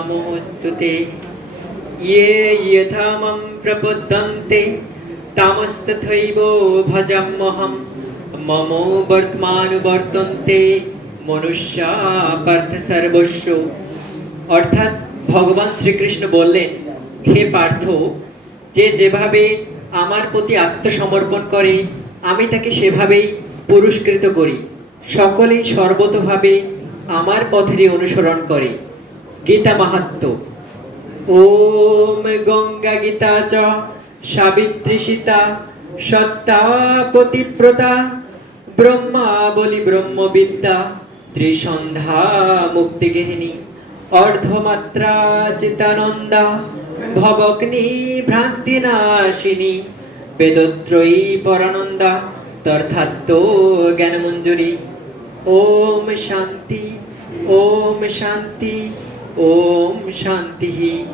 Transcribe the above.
नमोऽस्तुते। ये यथा मां प्रपद्यन्ते तामस्तथैव भजाम्यहम्। मम वर्तमानुवर्तन्ते मनुष्या पार्थ सर्वস্ব। অর্থাৎ ভগবান শ্রীকৃষ্ণ বললেন, হে পার্থ, যে যেভাবে আমার প্রতি আত্মসমর্পণ করে আমি তাকে সেভাবেই পুরস্কৃত করি। সকলেই সর্বতোভাবে আমার পথেরই অনুসরণ করে। গীতা মাহাত্ম্য। ওম গঙ্গা গীতা চ সাবিত্রী সীতা সত্তা পতিব্রতা ব্রহ্মা বলি ব্রহ্মবিদ্যা ত্রিসন্ধ্যা মুক্তিগেহিনী অর্ধমাত্রা চিতানন্দা ভবগ্নি ভ্রান্তি নাশিনী বেদত্রয়ী পরানন্দা তথার্থ জ্ঞানমঞ্জুরি। ওম শান্তি, ওম শান্তি, ওম শান্তি।